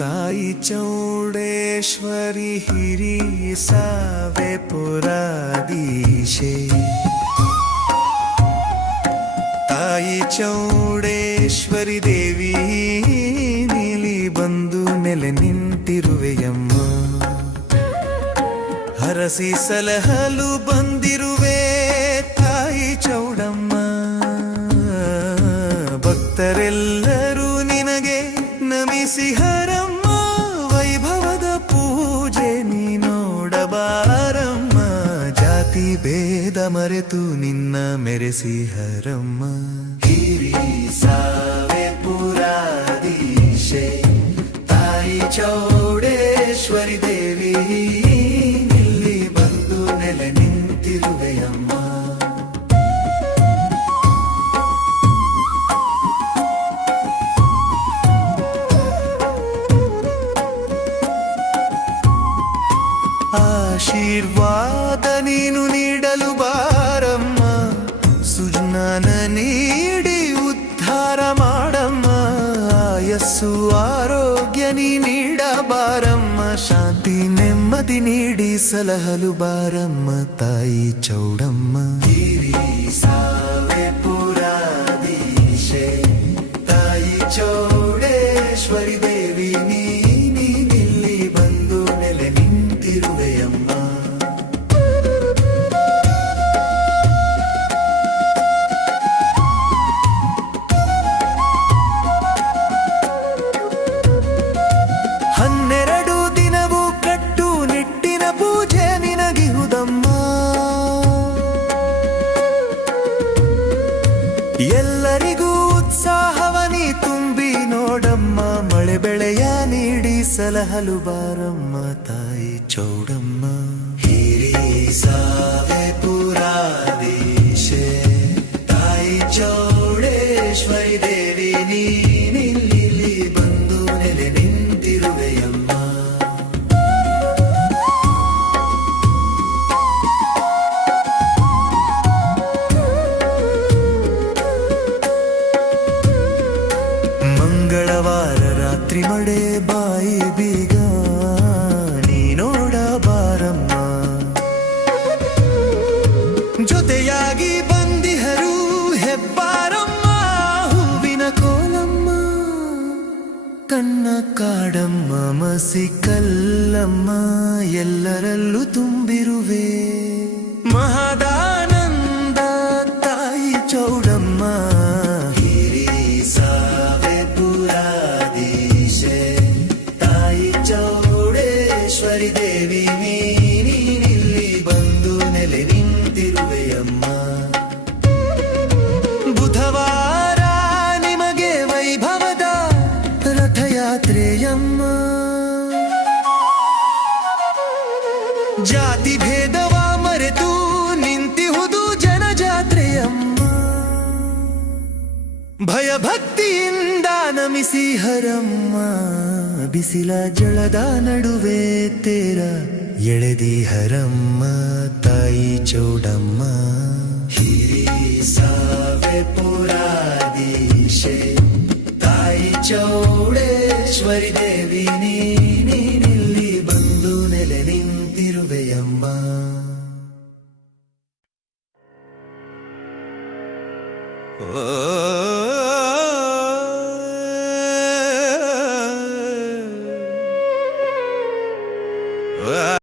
ತಾಯಿ ಚೌಡೇಶ್ವರಿ ಹಿರಿ ಸಾವೆ ಪುರಾಧೀಶೆ ತಾಯಿ ಚೌಡೇಶ್ವರಿ ದೇವಿ ನೀಲಿ ಬಂದು ನೆಲೆ ನಿಂತಿರುವೆಯಮ್ಮ ಹರಸಿ ಸಲಹಲು ಬಂದಿರುವೆ ತಾಯಿ ಚೌಡಮ್ಮ ಭಕ್ತರೆಲ್ಲರೂ ನಿನಗೆ ನಮಿಸಿ ಹರಮ್ಮ ವೈಭವದ ಪೂಜೆ ನೀ ನೋಡಬಾರಮ್ಮ ಜಾತಿ ಭೇದ ಮರೆತು ನಿನ್ನ ಮೆರೆಸಿ ಹರಮ್ಮ ಹಿರಿ ಸಾವೆ ಪುರಾಧೀಶೆ ತಾಯಿ ಚೌಡೇಶ್ವರಿ ದೇವಿ ಇಲ್ಲಿ ಬಂದು ನೆಲೆ ನಿಂತಿರುವೆಯಮ್ಮ ಆಶೀರ್ವಾದ ನೀನು ನೀಡಲು ಬಾರಮ್ಮ ಸುಜ್ಞಾನ ನೀಡಿ ಉದ್ಧಾರ ಮಾಡಮ್ಮ ಆಯಸ್ಸು ಆರೋಗ್ಯ ನೀ ನೀಡಬಾರಮ್ಮ ಶಾಂತಿ ನೆಮ್ಮದಿ ನೀಡಿ ಸಲಹಲು ಬಾರಮ್ಮ ತಾಯಿ ಚೌಡಮ್ಮ ಹಿರಿ ಸಾವೆ ಪುರಾಧೀಶೆ ತಾಯಿ ಚೌಡೇಶ್ವರಿ ದೇವಿ ನೀನಿಲ್ಲಿ ಬಂದು ನೆಲೆ ನಿಂತಿರುವೆಯಮ್ಮ ಎಲ್ಲರಿಗೂ ಉತ್ಸಾಹವನಿ ತುಂಬಿ ನೋಡಮ್ಮ ಮಳೆ ಬೆಳೆಯ ನೀಡಿ ಸಲಹಲು ಬಾರಮ್ಮ ತಾಯಿ ಚೌಡಮ್ಮ ಹಿರಿ ಸಾವೆ ಪುರಾಧೀಶೆ ತಾಯಿ ಚೌಡೇಶ್ವರಿ ದೇವಿ ನೀನಿಲ್ಲಿ ಬಂದು ನೆಲೆ ನಿಂತಿರುವೆಯಮ್ಮ ಮಂಗಳವಾರ ರಾತ್ರಿ ಮಳೆ ಬಾಯಿ ಬೀಗ ನೀ ನೋಡ ಬಾರಮ್ಮ ಜೊತೆಯಾಗಿ ಬಂದಿಹರು ಹೆಬ್ಬಾರಮ್ಮ ಹೂವಿನ ಕೋಲಮ್ಮ ಕನ್ನ ಕಾಡಮ್ಮ ಮಸಿ ಕಲ್ಲಮ್ಮ ಎಲ್ಲರಲ್ಲೂ ತುಂಬಿರುವೆ ಮಹದಾನಂದ ತಾಯಿ ಚೌಡಮ್ಮ ದೇವಿ ನೀನಿಲ್ಲಿ ಬಂದು ನೆಲೆ ನಿಂತಿರುವೆಯಮ್ಮ ಬುಧವಾರ ನಿಮಗೆ ವೈಭವದ ರಥಯಾತ್ರೆಯಮ್ಮ ಜಾತಿ ಭೇದವ ಮರೆತು ನಿಂತಿಹುದು ಜನಜಾತ್ರೆಯಮ್ಮ ಭಯಭಕ್ತಿಯಿಂದ ನಮಿಸಿ ಹರಮ್ಮ ಬಿಸಿಲ ಜಳದ ನಡುವೆ ತೇರ ಎಳೆದಿ ಹರಮ್ಮ ತಾಯಿ ಚೌಡಮ್ಮ ಹಿರಿ ಸಾವೆ ಪುರಾಧೀಶೆ ತಾಯಿ ಚೌಡೇಶ್ವರಿ ದೇವಿ ನೀನಿಲ್ಲಿ ಬಂದು ನೆಲೆ ನಿಂತಿರುವೆಯಮ್ಮ ಓ